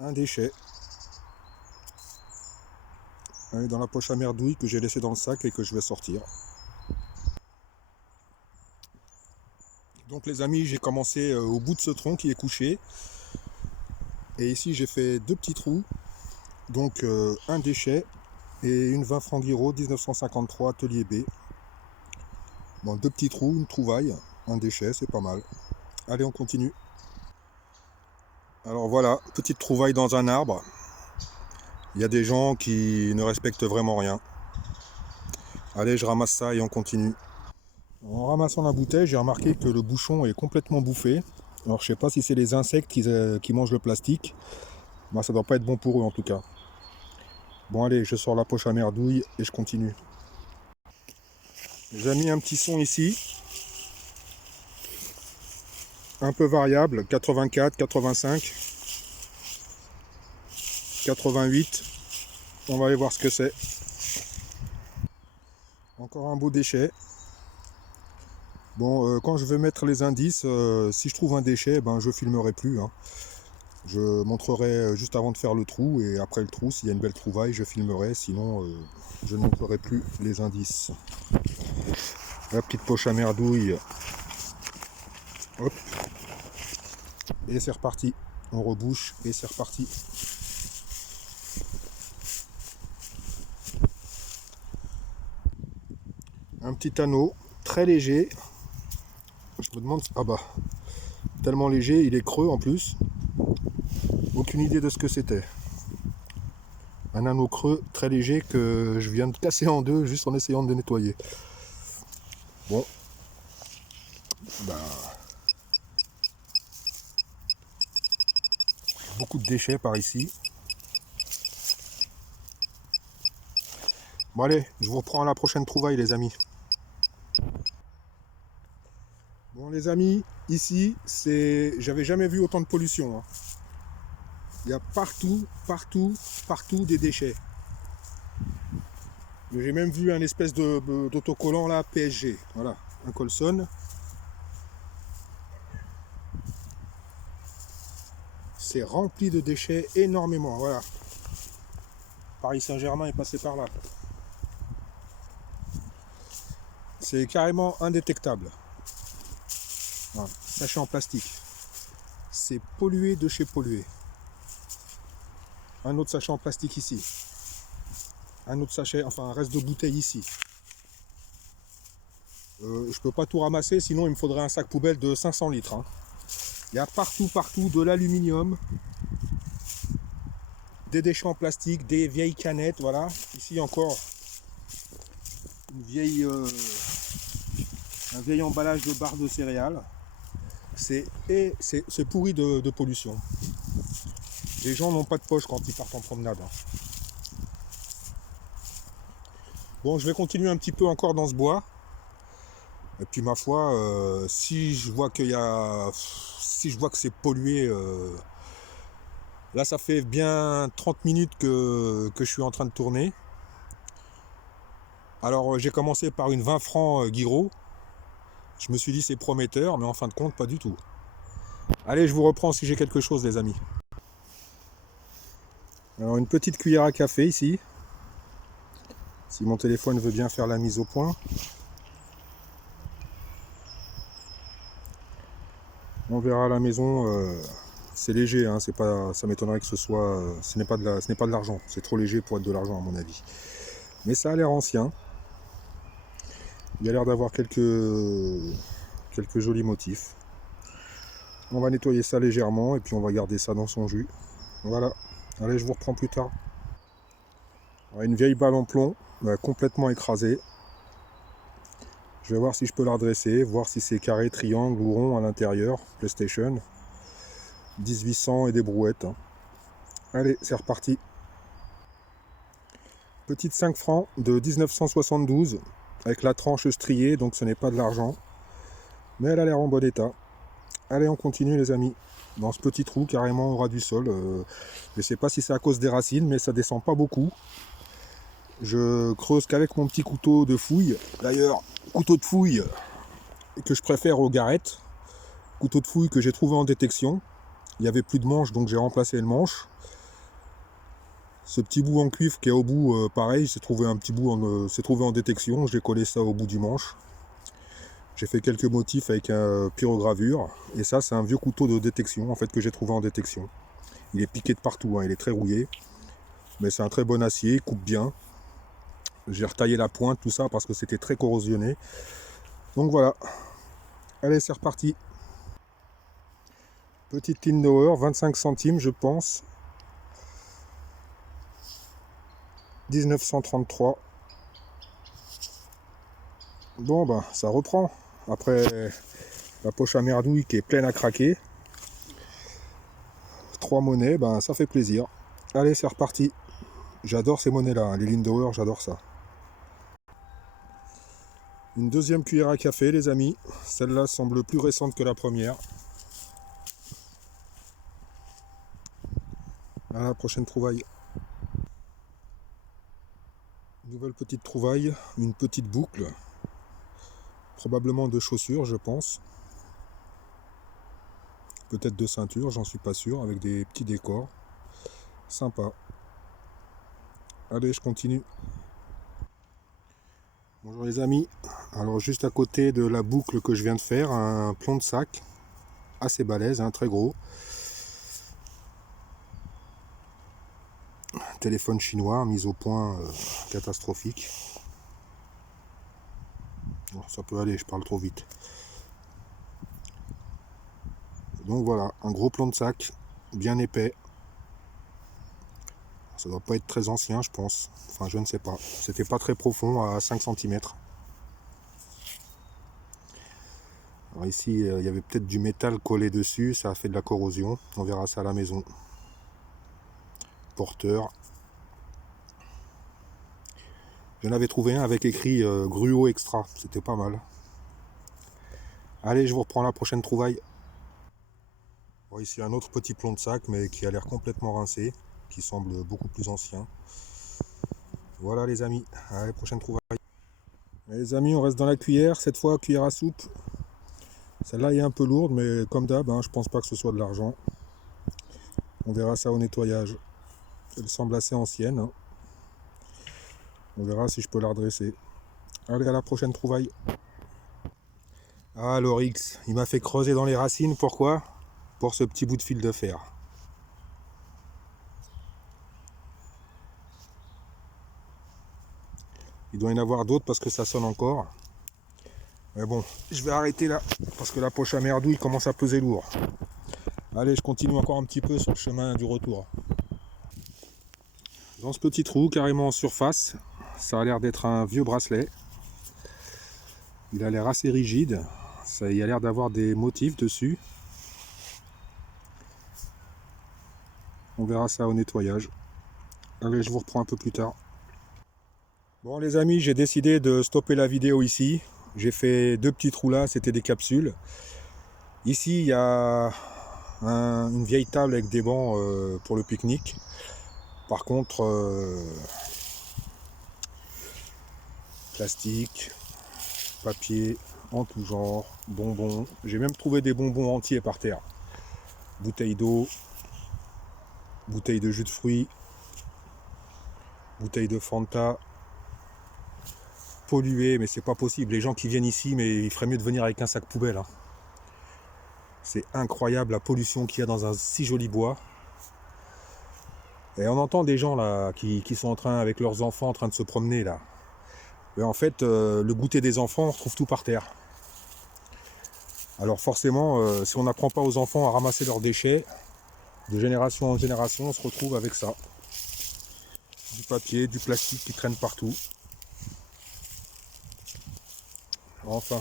un déchet dans la poche à merdouille que j'ai laissé dans le sac et que je vais sortir. Donc les amis, j'ai commencé au bout de ce tronc qui est couché. Et ici j'ai fait deux petits trous. Donc un déchet et une 20 francs Guiraud 1953 atelier B. Bon, deux petits trous, une trouvaille, un déchet, c'est pas mal. Allez, on continue. Alors voilà, petite trouvaille dans un arbre. Il y a des gens qui ne respectent vraiment rien. Allez, je ramasse ça et on continue. En ramassant la bouteille, j'ai remarqué que le bouchon est complètement bouffé. Alors je sais pas si c'est les insectes qui mangent le plastique. Bah, ça doit pas être bon pour eux en tout cas. Bon allez, je sors la poche à merdouille et je continue. J'ai mis un petit son ici. Un peu variable, 84, 85, 88. On va aller voir ce que c'est. Encore un beau déchet. Bon, quand je vais mettre les indices, si je trouve un déchet, ben, je filmerai plus. Hein. Je montrerai juste avant de faire le trou et après le trou, s'il y a une belle trouvaille, je filmerai. Sinon, je ne montrerai plus les indices. La petite poche à merdouille. Hop. Et c'est reparti. On rebouche et c'est reparti. Un petit anneau très léger. Je me demande... Ah bah, tellement léger, il est creux en plus. Aucune idée de ce que c'était. Un anneau creux très léger que je viens de casser en deux juste en essayant de nettoyer. Bon. Bah, beaucoup de déchets par ici. Bon allez, je vous reprends à la prochaine trouvaille les amis. Bon les amis, ici, j'avais jamais vu autant de pollution. Hein. Il y a partout, partout, partout des déchets. J'ai même vu un espèce d'autocollant là, PSG. Voilà, un Colson. C'est rempli de déchets énormément. Voilà. Paris Saint-Germain est passé par là. C'est carrément indétectable. Voilà. Sachet en plastique. C'est pollué de chez pollué. Un autre sachet en plastique ici. Un autre sachet, enfin un reste de bouteille ici. Je peux pas tout ramasser, sinon il me faudrait un sac poubelle de 500 litres. Hein. Il y a partout, partout de l'aluminium, des déchets en plastique, des vieilles canettes, voilà. Ici encore une vieille, un vieil emballage de barres de céréales. C'est pourri de pollution. Les gens n'ont pas de poche quand ils partent en promenade. Hein. Bon, je vais continuer un petit peu encore dans ce bois. Et puis ma foi, si je vois qu'il y a, si je vois que c'est pollué, là ça fait bien 30 minutes que je suis en train de tourner. Alors j'ai commencé par une 20 francs Guiraud. Je me suis dit c'est prometteur, mais en fin de compte pas du tout. Allez, je vous reprends si j'ai quelque chose les amis. Alors une petite cuillère à café ici. Si mon téléphone veut bien faire la mise au point. On verra à la maison, c'est léger, hein, c'est pas, ça m'étonnerait que ce n'est pas de l'argent, c'est trop léger pour être de l'argent à mon avis. Mais ça a l'air ancien. Il y a l'air d'avoir quelques jolis motifs. On va nettoyer ça légèrement et puis on va garder ça dans son jus. Voilà. Allez, je vous reprends plus tard. Une vieille balle en plomb, complètement écrasée. Je vais voir si je peux la redresser, voir si c'est carré, triangle ou rond à l'intérieur. PlayStation. 1800 et des brouettes. Hein. Allez, c'est reparti. Petite 5 francs de 1972 avec la tranche striée, donc ce n'est pas de l'argent. Mais elle a l'air en bon état. Allez, on continue les amis. Dans ce petit trou carrément au ras du sol. Je ne sais pas si c'est à cause des racines, mais ça descend pas beaucoup. Je creuse qu'avec mon petit couteau de fouille. D'ailleurs, couteau de fouille que je préfère aux garettes. Couteau de fouille que j'ai trouvé en détection. Il n'y avait plus de manche, donc j'ai remplacé le manche. Ce petit bout en cuivre qui est au bout, pareil, s'est trouvé un petit bout s'est trouvé en détection. J'ai collé ça au bout du manche. J'ai fait quelques motifs avec un pyrogravure. Et ça, c'est un vieux couteau de détection en fait que j'ai trouvé en détection. Il est piqué de partout, hein, il est très rouillé. Mais c'est un très bon acier, il coupe bien. J'ai retaillé la pointe, tout ça, parce que c'était très corrosionné. Donc voilà. Allez, c'est reparti. Petite Lindauer, 25 centimes, je pense. 1933. Bon, ben, ça reprend. Après la poche à merdouille qui est pleine à craquer. 3 monnaies, ben, ça fait plaisir. Allez, c'est reparti. J'adore ces monnaies-là, hein, les Lindauer, j'adore ça. Une deuxième cuillère à café, les amis. Celle-là semble plus récente que la première. À la prochaine trouvaille. Nouvelle petite trouvaille, une petite boucle. Probablement de chaussures, je pense. Peut-être de ceinture, j'en suis pas sûr, avec des petits décors. Sympa. Allez, je continue. Bonjour les amis. Alors juste à côté de la boucle que je viens de faire, un plomb de sac. Assez balèze, hein, très gros. Téléphone chinois, mise au point catastrophique. Bon, ça peut aller, je parle trop vite. Donc voilà, un gros plomb de sac, bien épais. Ça doit pas être très ancien, je pense. Enfin, je ne sais pas. C'était pas très profond, à 5 cm. Alors ici, il y avait peut-être du métal collé dessus, ça a fait de la corrosion. On verra ça à la maison. Porteur. J'en avais trouvé un avec écrit Gruau Extra, c'était pas mal. Allez, je vous reprends la prochaine trouvaille. Bon, ici un autre petit plomb de sac, mais qui a l'air complètement rincé, qui semble beaucoup plus ancien. Voilà les amis, allez, prochaine trouvaille. Et les amis, on reste dans la cuillère, cette fois cuillère à soupe. Celle-là est un peu lourde, mais comme d'hab, hein, je pense pas que ce soit de l'argent. On verra ça au nettoyage. Elle semble assez ancienne, hein. On verra si je peux la redresser. Allez, à la prochaine trouvaille. Ah, l'Oryx, il m'a fait creuser dans les racines, pourquoi? Pour ce petit bout de fil de fer. Il doit y en avoir d'autres parce que ça sonne encore. Mais bon, je vais arrêter là, parce que la poche à merdouille commence à peser lourd. Allez, je continue encore un petit peu sur le chemin du retour. Dans ce petit trou, carrément en surface, ça a l'air d'être un vieux bracelet. Il a l'air assez rigide. Ça, il a l'air d'avoir des motifs dessus. On verra ça au nettoyage. Allez, je vous reprends un peu plus tard. Bon les amis, j'ai décidé de stopper la vidéo ici. J'ai fait 2 petits trous là, c'était des capsules. Ici, il y a une vieille table avec des bancs pour le pique-nique. Par contre, plastique, papier en tout genre, bonbons. J'ai même trouvé des bonbons entiers par terre. Bouteilles d'eau, bouteilles de jus de fruits, bouteilles de Fanta. Polluées, mais c'est pas possible. Les gens qui viennent ici, mais il ferait mieux de venir avec un sac poubelle, hein. C'est incroyable la pollution qu'il y a dans un si joli bois. Et on entend des gens là qui sont en train, avec leurs enfants, en train de se promener là. Mais en fait, le goûter des enfants, on retrouve tout par terre. Alors forcément, si on n'apprend pas aux enfants à ramasser leurs déchets, de génération en génération, on se retrouve avec ça. Du papier, du plastique qui traîne partout. Enfin.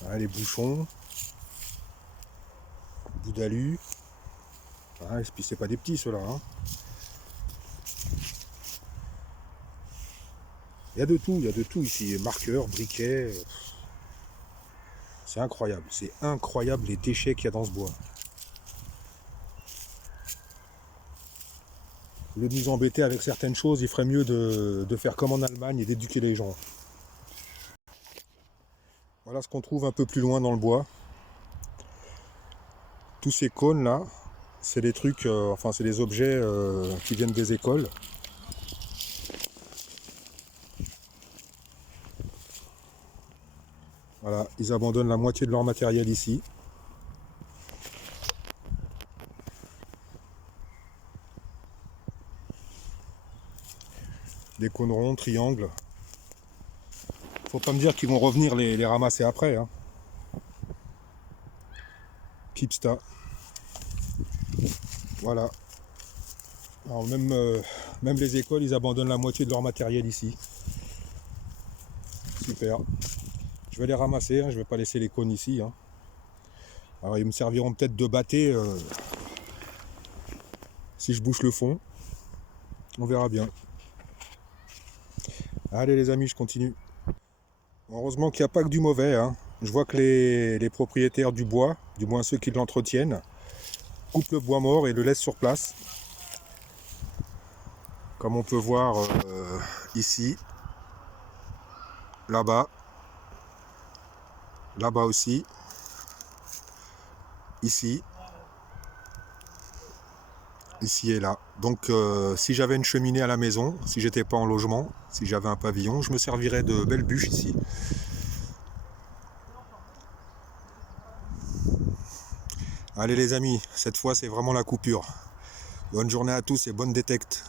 Voilà, les bouchons. Bout d'alu. Ah, et puis c'est pas des petits ceux-là, hein. Il y a de tout ici. Marqueurs, briquets. C'est incroyable les déchets qu'il y a dans ce bois. Au lieu de nous embêter avec certaines choses, il ferait mieux de faire comme en Allemagne et d'éduquer les gens. Voilà ce qu'on trouve un peu plus loin dans le bois. tous ces cônes là, c'est des trucs, enfin c'est des objets qui viennent des écoles. Voilà, ils abandonnent la moitié de leur matériel ici. Des cônes ronds, triangles. Faut pas me dire qu'ils vont revenir les ramasser après. Hein. Kipsta. Voilà. Alors même les écoles, ils abandonnent la moitié de leur matériel ici. Super. Je vais les ramasser, hein, je vais pas laisser les cônes ici. Hein. Alors ils me serviront peut-être de bâté si je bouche le fond. On verra bien. Allez les amis, je continue. Heureusement qu'il n'y a pas que du mauvais. Hein. Je vois que les propriétaires du bois, du moins ceux qui l'entretiennent, coupent le bois mort et le laissent sur place. Comme on peut voir ici, là-bas, là-bas aussi, ici et là. Donc si j'avais une cheminée à la maison, si j'étais pas en logement, si j'avais un pavillon, je me servirais de belles bûches ici. Allez les amis, cette fois c'est vraiment la coupure. Bonne journée à tous et bonne détecte.